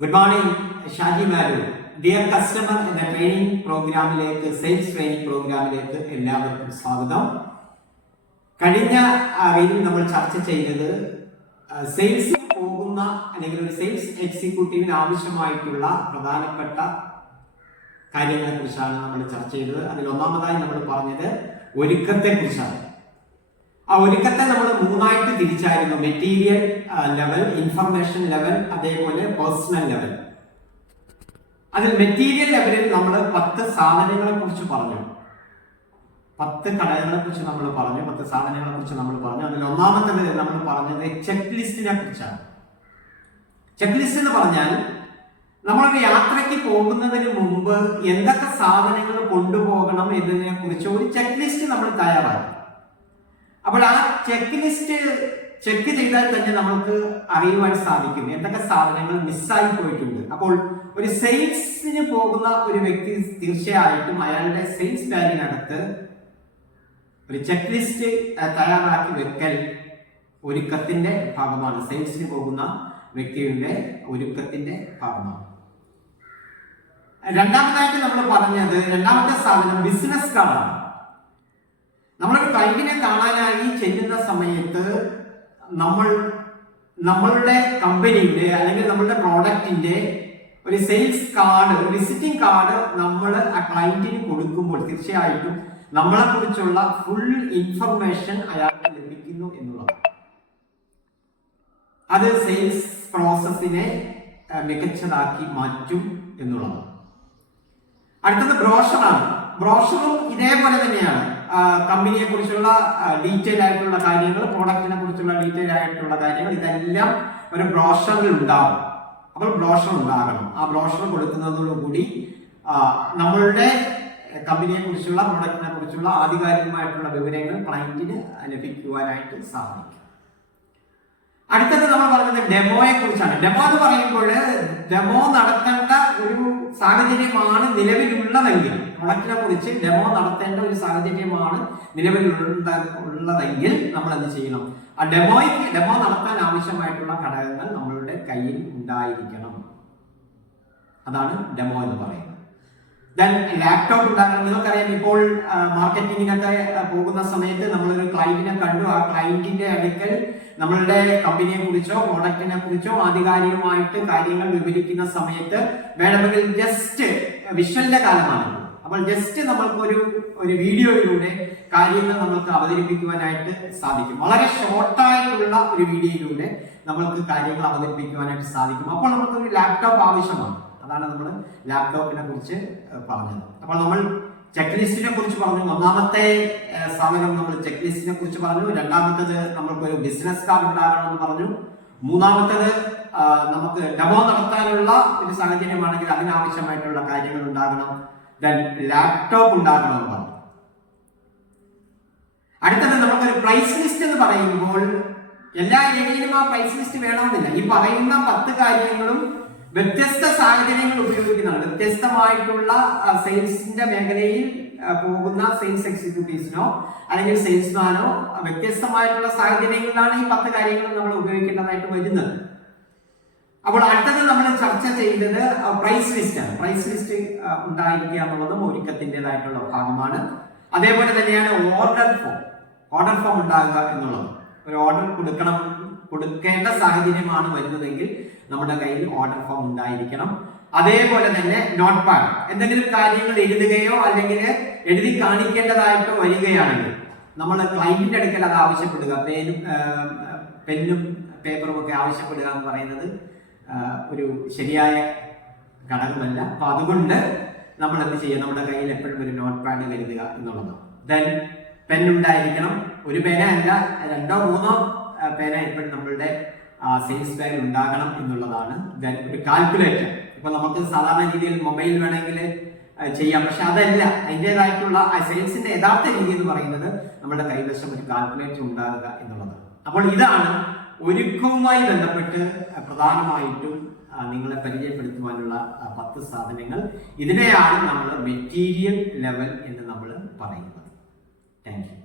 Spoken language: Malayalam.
Good morning, Shaji Maru. Dear customer എന്ന ട്രെയിനിങ് പ്രോഗ്രാമിലേക്ക്, സെയിൽസ് ട്രെയിനിങ് പ്രോഗ്രാമിലേക്ക് എല്ലാവർക്കും സ്വാഗതം. കഴിഞ്ഞ റീഡിൽ നമ്മൾ ചർച്ച ചെയ്തത് സെയിൽസിൽ പോകുന്ന അല്ലെങ്കിൽ ഒരു സെയിൽസ് എക്സിക്യൂട്ടീവിന് ആവശ്യമായിട്ടുള്ള പ്രധാനപ്പെട്ട കാര്യങ്ങളെ കുറിച്ചാണ് നമ്മൾ ചർച്ച ചെയ്തത്. അതിൽ ഒന്നാമതായി നമ്മൾ പറഞ്ഞത് ഒരുക്കത്തെ കുറിച്ചാണ്. ആ ഒരുക്കത്തെ നമ്മൾ മൂന്നായിട്ട് തിരിച്ചായിരുന്നു: മെറ്റീരിയൽ ലെവൽ, ഇൻഫർമേഷൻ ലെവൽ, അതേപോലെ പേഴ്സണൽ ലെവൽ. അതിൽ മെറ്റീരിയൽ ലെവലിൽ നമ്മൾ 10 സാധനങ്ങളെ കുറിച്ച് പറഞ്ഞു, 10 ഘടകങ്ങളെ കുറിച്ച് നമ്മൾ പറഞ്ഞു, 10 സാധനങ്ങളെ കുറിച്ച് നമ്മൾ പറഞ്ഞു. അതിൽ ഒന്നാമത്തെ നമ്മൾ പറഞ്ഞത് ചെക്ക് ലിസ്റ്റിനെ കുറിച്ചാണ്. ചെക്ക് ലിസ്റ്റ് എന്ന് പറഞ്ഞാൽ നമ്മളൊരു യാത്രയ്ക്ക് പോകുന്നതിന് മുമ്പ് എന്തൊക്കെ സാധനങ്ങൾ കൊണ്ടുപോകണം എന്നതിനെ കുറിച്ച് ഒരു ചെക്ക് ലിസ്റ്റ് നമ്മൾ തയ്യാറാക്കി. അപ്പോൾ ആ ചെക്ക് ലിസ്റ്റ് ചെക്ക് ചെയ്താൽ തന്നെ നമുക്ക് അറിയുവാൻ സാധിക്കും എന്തൊക്കെ സാധനങ്ങൾ മിസ്സായി പോയിട്ടുണ്ട്. അപ്പോൾ ഒരു സെയിൽസിന് പോകുന്ന ഒരു വ്യക്തി തീർച്ചയായിട്ടും അയാളുടെ സെയിൽസ് ബാഗിനകത്ത് ഒരു ചെക്ക് ലിസ്റ്റ് തയ്യാറാക്കി വെക്കൽ ഒരുക്കത്തിന്റെ ഭാഗമാണ്. സെയിൽസിന് പോകുന്ന വ്യക്തിയുടെ ഒരുക്കത്തിന്റെ ഭാഗമാണ്. രണ്ടാമതായിട്ട് നമ്മൾ പറഞ്ഞത്, രണ്ടാമത്തെ സാധനം ബിസിനസ് കാർഡാണ്. നമ്മളൊരു ക്ലയന്റിനെ കാണാനായി ചെല്ലുന്ന സമയത്ത് നമ്മളുടെ കമ്പനിയുടെ അല്ലെങ്കിൽ നമ്മളുടെ പ്രോഡക്റ്റിന്റെ ഒരു സെയിൽസ് കാർഡ്, ഒരു വിസിറ്റിംഗ് കാർഡ് നമ്മൾ ആ ക്ലയന്റിന് കൊടുക്കുമ്പോൾ തീർച്ചയായിട്ടും നമ്മളെ കുറിച്ചുള്ള ഫുൾ ഇൻഫർമേഷൻ അയാൾക്ക് ലഭിക്കുന്നു എന്നുള്ളതാണ്. അത് സെയിൽസ് പ്രോസസ്സിനെ മികച്ചതാക്കി മാറ്റും എന്നുള്ളതാണ്. അടുത്തത് ബ്രോഷറാണ്. ബ്രോഷറും ഇതേപോലെ തന്നെയാണ്. കമ്പനിയെ കുറിച്ചുള്ള ഡീറ്റെയിൽ ആയിട്ടുള്ള കാര്യങ്ങൾ, പ്രോഡക്റ്റിനെ കുറിച്ചുള്ള ഡീറ്റെയിൽ ആയിട്ടുള്ള കാര്യങ്ങൾ, ഇതെല്ലാം ഒരു ബ്രോഷറിൽ ഉണ്ടാവും. അപ്പോൾ ബ്രോഷർ ഉണ്ടാകണം. ആ ബ്രോഷർ കൊടുക്കുന്നതോടുകൂടി നമ്മളുടെ കമ്പനിയെ കുറിച്ചുള്ള, പ്രോഡക്റ്റിനെ കുറിച്ചുള്ള ആധികാരികമായിട്ടുള്ള വിവരങ്ങൾ ക്ലയന്റിന് ലഭിക്കുവാനായിട്ട് സാധിക്കും. അടുത്തത് നമ്മൾ പറഞ്ഞത് ഡെമോയെ കുറിച്ചാണ്. ഡെമോ എന്ന് പറയുമ്പോൾ ഡെമോ നടത്തേണ്ട ഒരു സാഹചര്യമാണ് നിലവിലുള്ളതെങ്കിൽ, പ്രൊഡക്റ്റിനെ കുറിച്ച് ഡെമോ നടത്തേണ്ട ഒരു സാഹചര്യമാണ് നിലവിലുള്ളതെങ്കിൽ നമ്മൾ എന്ത് ചെയ്യണം? ആ ഡെമോ നടത്താൻ ആവശ്യമായിട്ടുള്ള ഘടകങ്ങൾ നമ്മളുടെ കയ്യിൽ ഉണ്ടായിരിക്കണം. അതാണ് ഡെമോ എന്ന് പറയുന്നത്. ദെൻ ലാപ്ടോപ്പ് ഉണ്ടാകണം. നിങ്ങൾക്കറിയാം, ഇപ്പോൾ മാർക്കറ്റിങ്ങിനൊക്കെ പോകുന്ന സമയത്ത് നമ്മളൊരു ക്ലയന്റിനെ കണ്ടു, ആ ക്ലയന്റിന്റെ അടുക്കൽ നമ്മളുടെ കമ്പനിയെ കുറിച്ചോ പ്രോഡക്റ്റിനെ കുറിച്ചോ ആധികാരികമായിട്ട് കാര്യങ്ങൾ വിവരിക്കുന്ന സമയത്ത് വേണമെങ്കിൽ ജസ്റ്റ് വിഷ്വലിന്റെ കാലമാണ്. അപ്പോൾ ജസ്റ്റ് നമ്മൾക്ക് ഒരു വീഡിയോയിലൂടെ കാര്യങ്ങൾ നമ്മൾക്ക് അവതരിപ്പിക്കുവാനായിട്ട് സാധിക്കും. വളരെ ഷോർട്ടായിട്ടുള്ള ഒരു വീഡിയോയിലൂടെ നമ്മൾക്ക് കാര്യങ്ങൾ അവതരിപ്പിക്കുവാനായിട്ട് സാധിക്കും. അപ്പോൾ നമുക്ക് ഒരു ലാപ്ടോപ്പ് ആവശ്യമാണ്. അതാണ് നമ്മൾ ലാപ്ടോപ്പിനെ കുറിച്ച് പറഞ്ഞത്. അപ്പോൾ നമ്മൾ ചെക്ക് ലിസ്റ്റിനെ കുറിച്ച് പറഞ്ഞു. ഒന്നാമത്തെ സാധനം നമ്മൾ ചെക്ക് ലിസ്റ്റിനെ കുറിച്ച് പറഞ്ഞു. രണ്ടാമത്തേത് നമ്മൾക്കൊരു ബിസിനസ് കാർഡ് ഉണ്ടാകണമെന്ന് പറഞ്ഞു. മൂന്നാമത്തേത് നമുക്ക് ഡെമോ നടത്താനുള്ള ഒരു സാഹചര്യമാണെങ്കിൽ അതിനാവശ്യമായിട്ടുള്ള കാര്യങ്ങൾ ഉണ്ടാകണം. ദെൻ ലാപ്ടോപ്പ് ഉണ്ടാകണമെന്ന് പറഞ്ഞു. അടുത്തത് നമുക്കൊരു പ്രൈസ് ലിസ്റ്റ് എന്ന് പറയുമ്പോൾ എല്ലാ ഏരിയയിലും ആ പ്രൈസ് ലിസ്റ്റ് വേണമെന്നില്ല. ഈ പറയുന്ന 10 കാര്യങ്ങളും വ്യത്യസ്ത സാഹചര്യങ്ങൾ ഉപയോഗിക്കുന്നതാണ്. വ്യത്യസ്തമായിട്ടുള്ള സെയിൽസിന്റെ മേഖലയിൽ പോകുന്ന സെയിൽസ് എക്സിക്യൂട്ടീവ്സിനോ അല്ലെങ്കിൽ സെയിൽസ്മാനോ വ്യത്യസ്തമായിട്ടുള്ള സാഹചര്യങ്ങളിലാണ് ഈ 10 കാര്യങ്ങൾ നമ്മൾ ഉപയോഗിക്കേണ്ടതായിട്ട് വരുന്നത്. അപ്പോൾ അടുത്തത് നമ്മൾ ചർച്ച ചെയ്തത് പ്രൈസ് ലിസ്റ്റ് ആണ്. പ്രൈസ് ലിസ്റ്റ് ഉണ്ടായിരിക്കുക എന്നുള്ളതും ഒരുക്കത്തിൻ്റെതായിട്ടുള്ള ഭാഗമാണ്. അതേപോലെ തന്നെയാണ് ഓർഡർ ഫോം ഉണ്ടാകുക എന്നുള്ളത്. ഒരു ഓർഡർ കൊടുക്കേണ്ട സാഹചര്യമാണ് വരുന്നതെങ്കിൽ നമ്മുടെ കയ്യിൽ ഓർഡർ ഫോം ഉണ്ടായിരിക്കണം. അതേപോലെ തന്നെ നോട്ട് പാഡ്, എന്തെങ്കിലും കാര്യങ്ങൾ എഴുതുകയോ അല്ലെങ്കിൽ എഴുതി കാണിക്കേണ്ടതായിട്ടോ വരികയാണെങ്കിൽ നമ്മൾ ക്ലയന്റിന്റെ അടുക്കൽ അത് ആവശ്യപ്പെടുക. പെന്നും പേപ്പറും ഒക്കെ ആവശ്യപ്പെടുക എന്ന് പറയുന്നത് ഒരു ശരിയായ ഘടകമല്ല. അപ്പൊ അതുകൊണ്ട് നമ്മൾ എന്ത് ചെയ്യുക? നമ്മുടെ കയ്യിൽ എപ്പോഴും ഒരു നോട്ട് പാഡ് കരുതുക എന്നുള്ളതാണ്. ദെൻ പെൻ ഉണ്ടായിരിക്കണം. ഒരു പേന അല്ല, 2 or 3 പേന എപ്പോഴും നമ്മളുടെ സെയിൽസ് ബാഗിൽ ഉണ്ടാകണം എന്നുള്ളതാണ്. ദെൻ ഒരു കാൽക്കുലേറ്റർ. ഇപ്പൊ നമുക്ക് സാധാരണ രീതിയിൽ മൊബൈൽ വേണമെങ്കിൽ ചെയ്യാം, പക്ഷെ അതല്ല. അതിൻ്റെതായിട്ടുള്ള സെയിൽസിന്റെ യഥാർത്ഥ രീതി എന്ന് പറയുന്നത് നമ്മുടെ കൈവശം ഒരു കാൽക്കുലേറ്റർ ഉണ്ടാകുക എന്നുള്ളതാണ്. അപ്പോൾ ഇതാണ് ഒരുക്കവുമായി ബന്ധപ്പെട്ട് പ്രധാനമായിട്ടും നിങ്ങളെ പരിചയപ്പെടുത്തുവാനുള്ള 10 സാധനങ്ങൾ. ഇതിനെയാണ് നമ്മൾ മെറ്റീരിയൽ ലെവൽ എന്ന് നമ്മൾ പറയുന്നത്. Thank you.